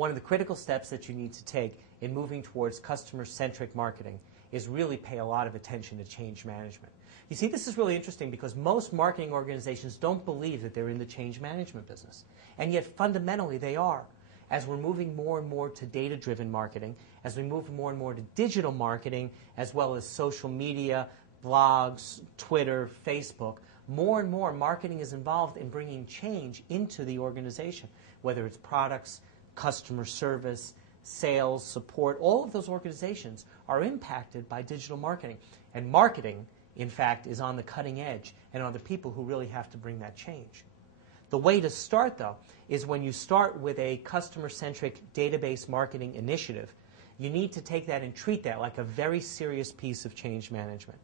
one of the critical steps that you need to take in moving towards customer-centric marketing is really pay a lot of attention to change management. You see, this is really interesting because most marketing organizations don't believe that they're in the change management business. And yet fundamentally they are. As we're moving more and more to data-driven marketing, as we move more and more to digital marketing, as well as social media, blogs, Twitter, Facebook, more and more marketing is involved in bringing change into the organization, whether it's products, customer service, sales, support. All of those organizations are impacted by digital marketing. And marketing, in fact, is on the cutting edge and are the people who really have to bring that change. The way to start, though, is when you start with a customer-centric database marketing initiative, you need to take that and treat that like a very serious piece of change management.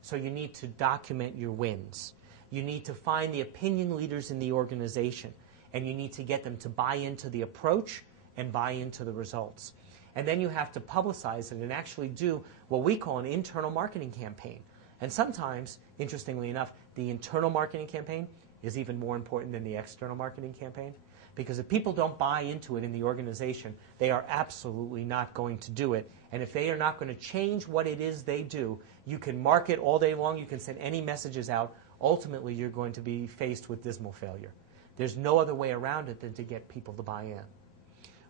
So you need to document your wins. You need to find the opinion leaders in the organization, and you need to get them to buy into the approach and buy into the results. And then you have to publicize it and actually do what we call an internal marketing campaign. And sometimes, interestingly enough, the internal marketing campaign is even more important than the external marketing campaign. Because if people don't buy into it in the organization, they are absolutely not going to do it. And if they are not going to change what it is they do, you can market all day long, you can send any messages out, ultimately you're going to be faced with dismal failure. There's no other way around it than to get people to buy in.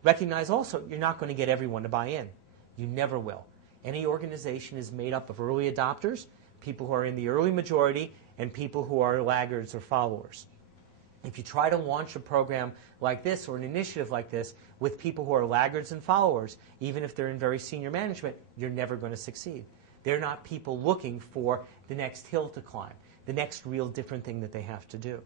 Recognize also, you're not going to get everyone to buy in. You never will. Any organization is made up of early adopters, people who are in the early majority, and people who are laggards or followers. If you try to launch a program like this or an initiative like this with people who are laggards and followers, even if they're in very senior management, you're never going to succeed. They're not people looking for the next hill to climb, the next real different thing that they have to do.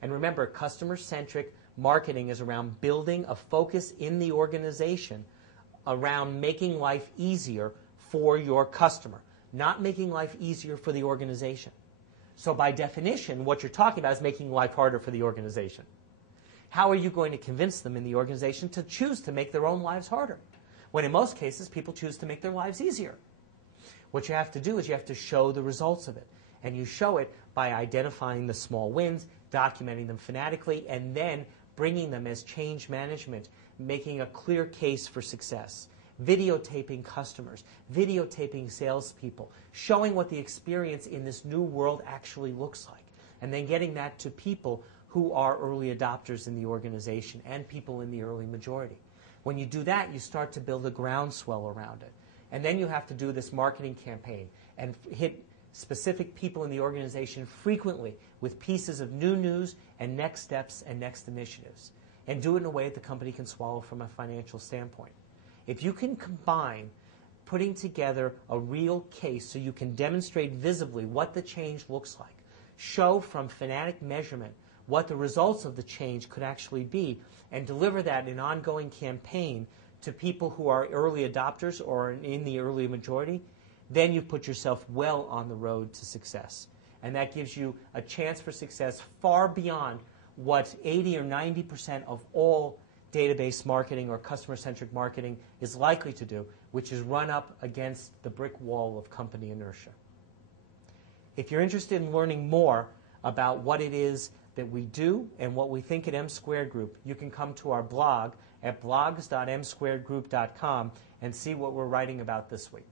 And remember, customer-centric marketing is around building a focus in the organization around making life easier for your customer, not making life easier for the organization. So by definition, what you're talking about is making life harder for the organization. How are you going to convince them in the organization to choose to make their own lives harder? When in most cases, people choose to make their lives easier. What you have to do is you have to show the results of it. And you show it by identifying the small wins, documenting them phonetically, and then bringing them as change management, making a clear case for success. Videotaping customers, videotaping salespeople, showing what the experience in this new world actually looks like, and then getting that to people who are early adopters in the organization and people in the early majority. When you do that, you start to build a groundswell around it. And then you have to do this marketing campaign and hit specific people in the organization frequently with pieces of new news and next steps and next initiatives. And do it in a way that the company can swallow from a financial standpoint. If you can combine putting together a real case so you can demonstrate visibly what the change looks like, show from fanatic measurement what the results of the change could actually be, and deliver that in an ongoing campaign to people who are early adopters or in the early majority, then you've put yourself well on the road to success. And that gives you a chance for success far beyond what 80 or 90% of all database marketing or customer-centric marketing is likely to do, which is run up against the brick wall of company inertia. If you're interested in learning more about what it is that we do and what we think at M Squared Group, you can come to our blog at blogs.msquaredgroup.com and see what we're writing about this week.